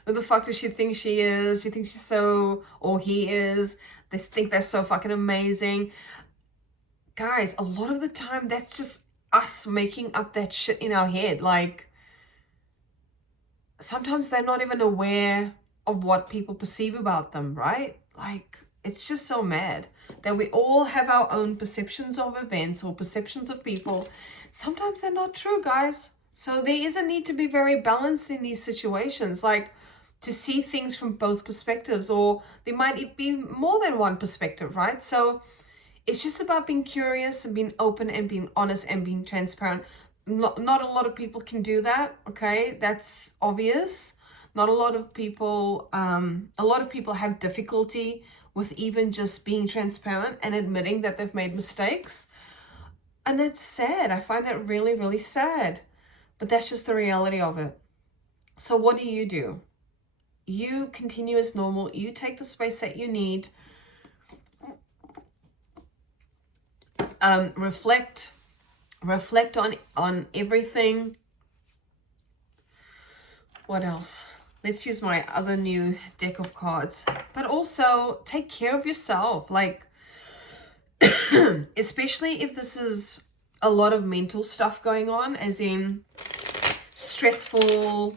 Who the fuck does she think she is? She thinks she's so, or he is. They think they're so fucking amazing. Guys, a lot of the time, that's just us making up that shit in our head. Like, sometimes they're not even aware of what people perceive about them, right? Like, it's just so mad that we all have our own perceptions of events or perceptions of people. Sometimes they're not true, guys. So there is a need to be very balanced in these situations, like to see things from both perspectives, or there might be more than one perspective, right? So it's just about being curious and being open and being honest and being transparent. Not a lot of people can do that, okay? That's obvious. Not a lot of people, a lot of people have difficulty with even just being transparent and admitting that they've made mistakes. And it's sad. I find that really, really sad. But that's just the reality of it. So what do? You continue as normal. You take the space that you need. Reflect on everything. What else? Let's use my other new deck of cards. But also take care of yourself. Like, especially if this is a lot of mental stuff going on, as in stressful,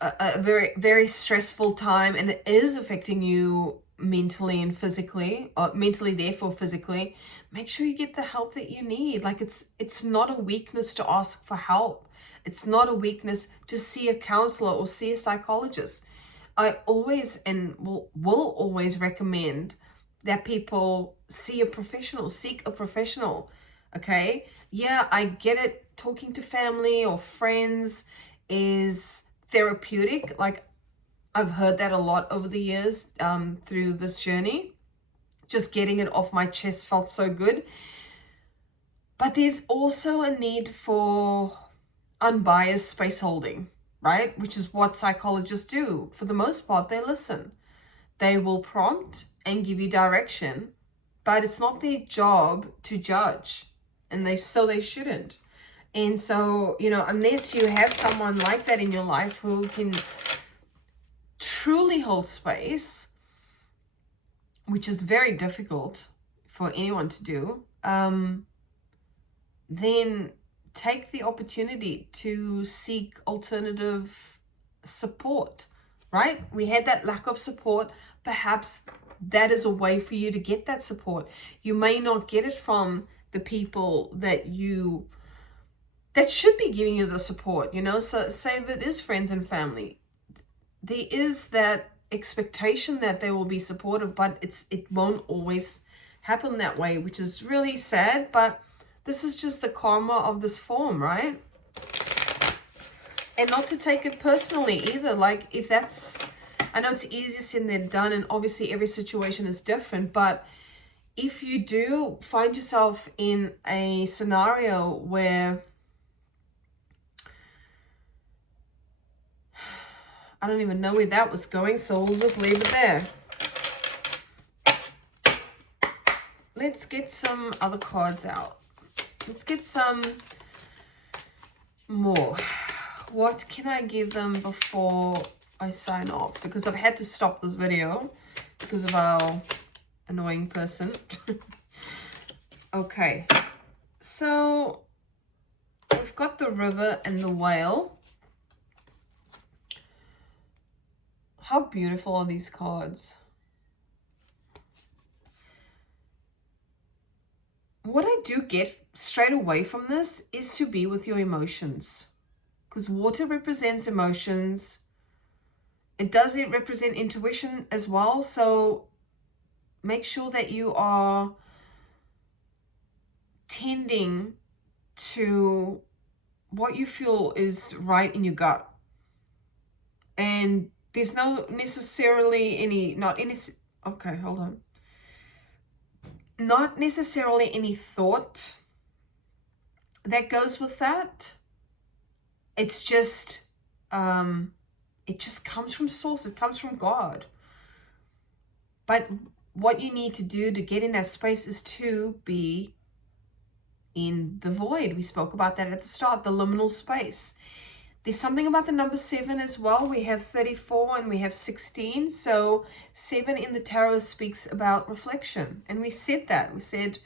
a very, very stressful time, and it is affecting you mentally and physically, or mentally, therefore physically. Make sure you get the help that you need. Like, it's not a weakness to ask for help. It's not a weakness to see a counselor or see a psychologist. I always and will always recommend that people see a professional, seek a professional. Okay, yeah, I get it. Talking to family or friends is therapeutic. Like, I've heard that a lot over the years through this journey. Just getting it off my chest felt so good. But there's also a need for unbiased space holding, right? Which is what psychologists do. For the most part, they listen. They will prompt and give you direction, but it's not their job to judge. And they shouldn't. And so, unless you have someone like that in your life who can truly hold space, which is very difficult for anyone to do, then take the opportunity to seek alternative support, right? We had that lack of support. Perhaps that is a way for you to get that support. You may not get it from the people that should be giving you the support, so say that is friends and family. There is that expectation that they will be supportive, but it won't always happen that way, which is really sad. But this is just the karma of this form, right? And not to take it personally either. Like, if that's, I know it's easier said than done, and obviously every situation is different, but if you do find yourself in a scenario where, I don't even know where that was going, so we'll just leave it there. Let's get some other cards out. Let's get some more. What can I give them before I sign off? Because I've had to stop this video because of our annoying person. Okay. So we've got the river and the whale. How beautiful are these cards? What I do get straight away from this is to be with your emotions. Because water represents emotions. It does represent intuition as well. So make sure that you are tending to what you feel is right in your gut. And there's no necessarily any, okay, hold on. Not necessarily any thought that goes with that. It's just, it just comes from source. It comes from God. But what you need to do to get in that space is to be in the void. We spoke about that at the start, the liminal space. There's something about the number 7 as well. We have 34 and we have 16. So 7 in the tarot speaks about reflection. And we said that. We said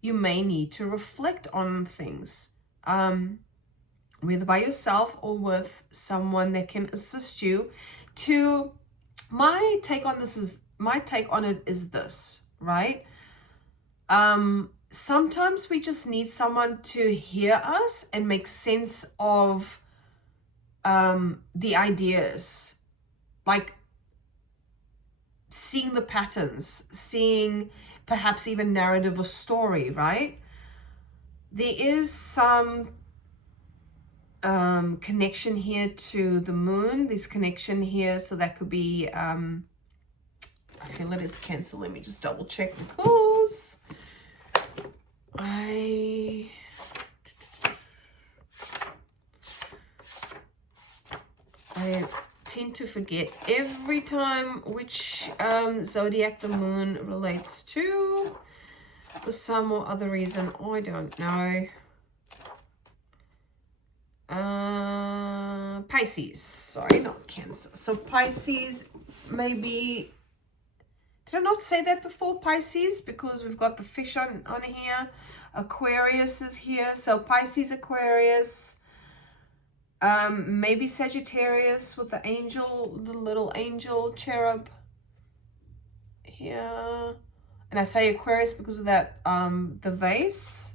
you may need to reflect on things, whether by yourself or with someone that can assist you to, my take on it is this, right? Sometimes we just need someone to hear us and make sense of the ideas, like seeing the patterns, seeing perhaps even narrative or story, right? There is some connection here to the moon. There's connection here, so that could be okay, let us cancel. Let me just double check because I tend to forget every time which zodiac the moon relates to for some or other reason. I don't know. Pisces, sorry, not Cancer. So Pisces, maybe, did I not say that before? Pisces, because we've got the fish on here. Aquarius is here, so Pisces, Aquarius, maybe Sagittarius with the angel, the little angel cherub here. And I say Aquarius because of that, the vase.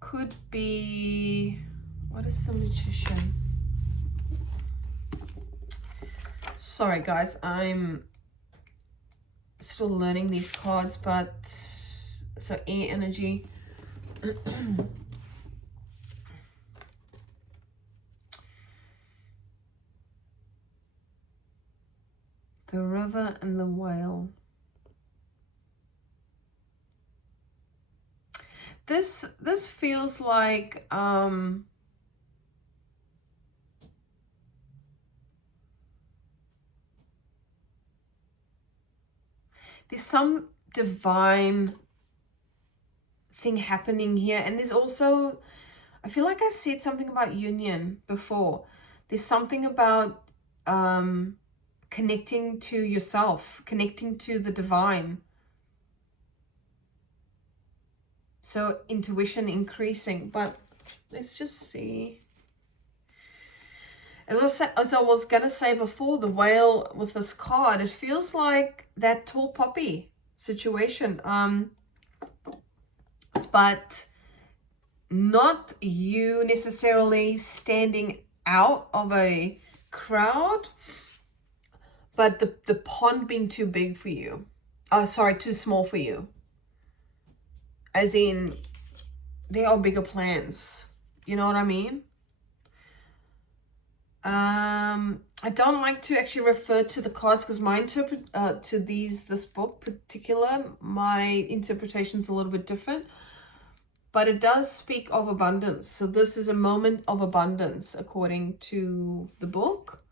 Could be, what is the Magician? Sorry guys, I'm still learning these cards, but so air energy. The river and the whale. This feels like there's some divine thing happening here, and there's also, I feel like I said something about union before. There's something about connecting to yourself, connecting to the divine. So intuition increasing, but let's just see. As I was gonna say before, the whale with this card, it feels like that tall poppy situation. But not you necessarily standing out of a crowd, but the pond being too big for you. Oh, sorry, too small for you. As in, there are bigger plans. You know what I mean? I don't like to actually refer to the cards because my this book particular, my interpretation is a little bit different. But it does speak of abundance. So this is a moment of abundance according to the book.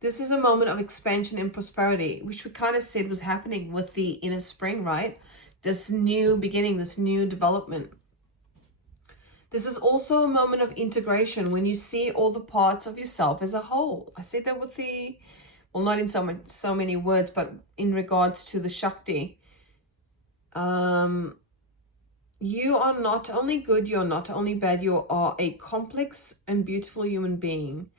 This is a moment of expansion and prosperity, which we kind of said was happening with the inner spring, right? This new beginning, this new development. This is also a moment of integration when you see all the parts of yourself as a whole. I said that with the, well, not in so many words, but in regards to the Shakti. You are not only good, you're not only bad, you are a complex and beautiful human being.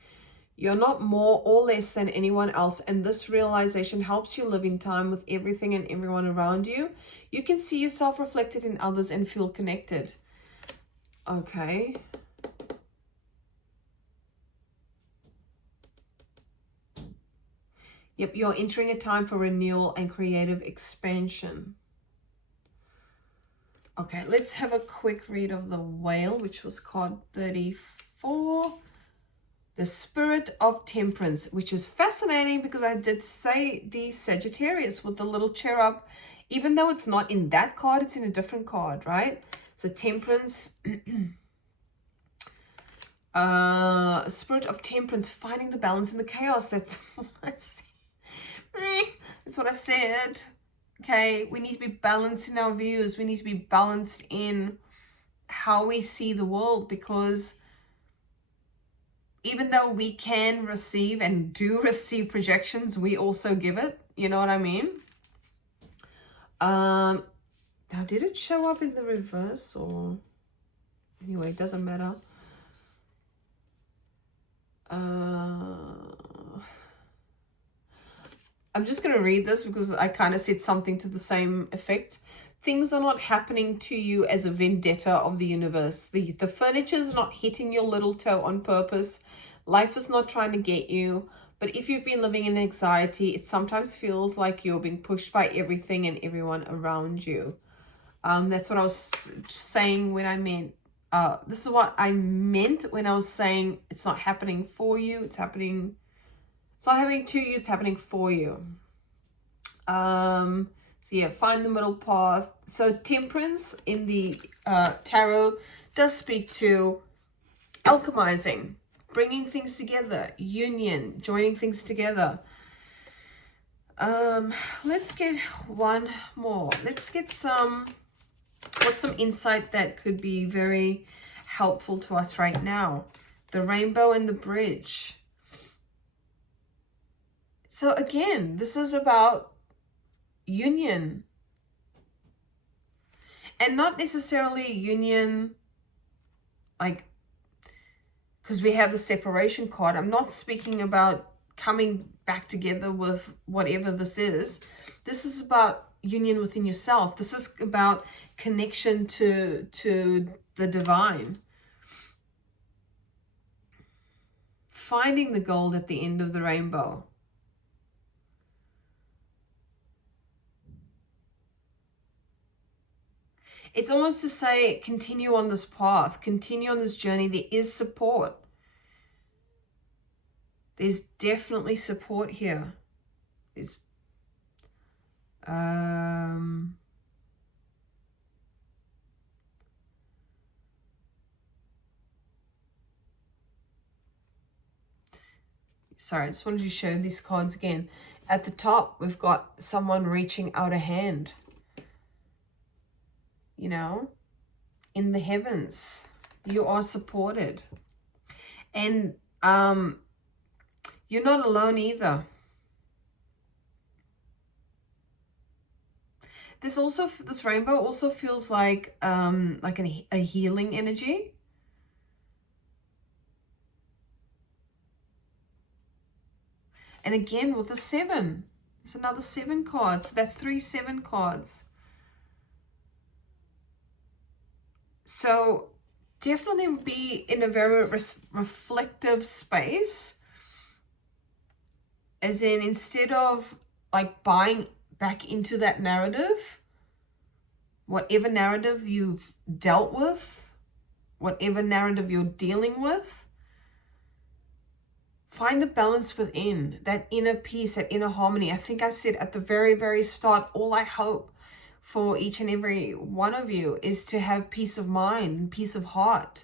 You're not more or less than anyone else, and this realization helps you live in time with everything and everyone around you. You can see yourself reflected in others and feel connected. Okay. Yep, you're entering a time for renewal and creative expansion. Okay, let's have a quick read of the whale, which was card 34. The Spirit of Temperance, which is fascinating because I did say the Sagittarius with the little cherub, even though it's not in that card, it's in a different card, right? So Temperance, Spirit of Temperance, finding the balance in the chaos. That's what I said. That's what I said. Okay, we need to be balanced in our views. We need to be balanced in how we see the world, because even though we can receive and do receive projections, we also give it. You know what I mean? Now, did it show up in the reverse or... Anyway, it doesn't matter. I'm just going to read this because I kind of said something to the same effect. Things are not happening to you as a vendetta of the universe. The furniture is not hitting your little toe on purpose. Life is not trying to get you. But if you've been living in anxiety, it sometimes feels like you're being pushed by everything and everyone around you. That's what I was saying when I meant, this is what I meant when I was saying it's not happening for you. It's not happening to you, it's happening for you. So yeah, find the middle path. So temperance in the tarot does speak to alchemizing, bringing things together, union, joining things together. Let's get one more. Let's get what's some insight that could be very helpful to us right now. The rainbow and the bridge. So again, this is about union. And not necessarily union, like, because we have the separation card. I'm not speaking about coming back together with whatever this is. This is about union within yourself. This is about connection to the divine. Finding the gold at the end of the rainbow. It's almost to say, continue on this path, continue on this journey. There is support. There's definitely support here. There's, sorry, I just wanted to show these cards again. At the top, we've got someone reaching out a hand. You know, in the heavens, you are supported. And you're not alone either. This rainbow also feels like a healing energy. And again, with a 7, there's another 7 cards. So that's 3 7 cards. So definitely be in a very reflective space. As in, instead of like buying back into that narrative, whatever narrative you've dealt with, whatever narrative you're dealing with, find the balance within, that inner peace, that inner harmony. I think I said at the very, very start, all I hope for each and every one of you is to have peace of mind and peace of heart.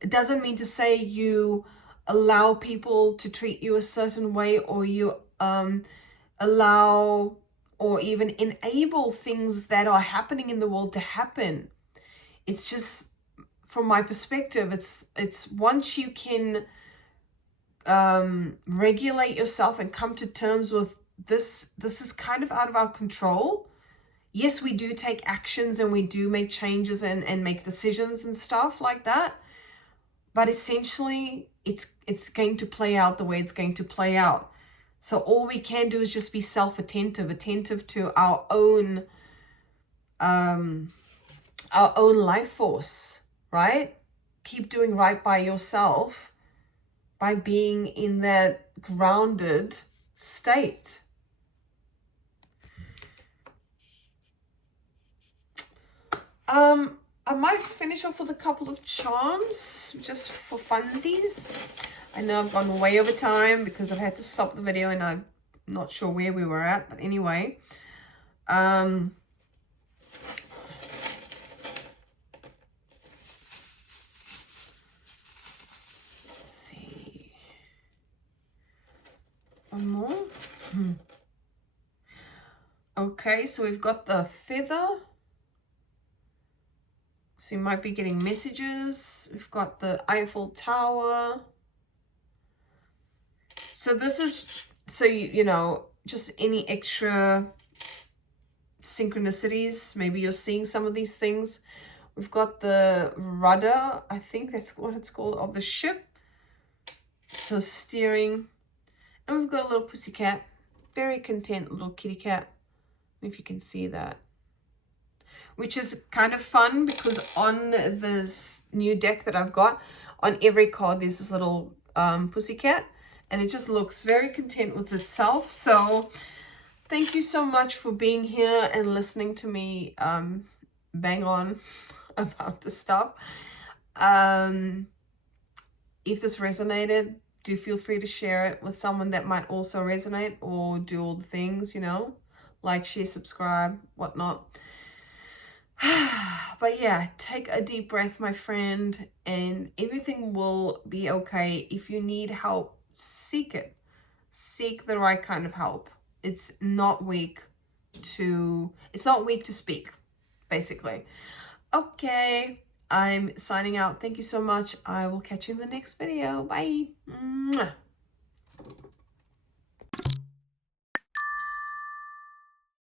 It doesn't mean to say you allow people to treat you a certain way, or you allow or even enable things that are happening in the world to happen. It's just, from my perspective, it's once you can regulate yourself and come to terms with this is kind of out of our control. Yes, we do take actions and we do make changes and make decisions and stuff like that. But essentially, it's going to play out the way it's going to play out. So all we can do is just be attentive to our own life force, right? Keep doing right by yourself by being in that grounded state. I might finish off with a couple of charms just for funsies. I know I've gone way over time because I've had to stop the video and I'm not sure where we were at, but anyway. Let's see. One more. Okay, so we've got the feather. So you might be getting messages. We've got the Eiffel Tower. So this is, so you know, just any extra synchronicities. Maybe you're seeing some of these things. We've got the rudder, I think that's what it's called, of the ship. So steering. And we've got a little pussycat. Very content little kitty cat. If you can see that. Which is kind of fun because on this new deck that I've got, on every card there's this little pussycat. And it just looks very content with itself. So thank you so much for being here and listening to me bang on about this stuff. If this resonated, do feel free to share it with someone that might also resonate, or do all the things, you know, like, share, subscribe, whatnot. But yeah, take a deep breath, my friend, and everything will be okay. If you need help, seek it. Seek the right kind of help. It's not weak to speak, basically. Okay, I'm signing out. Thank you so much. I will catch you in the next video. Bye. Mwah.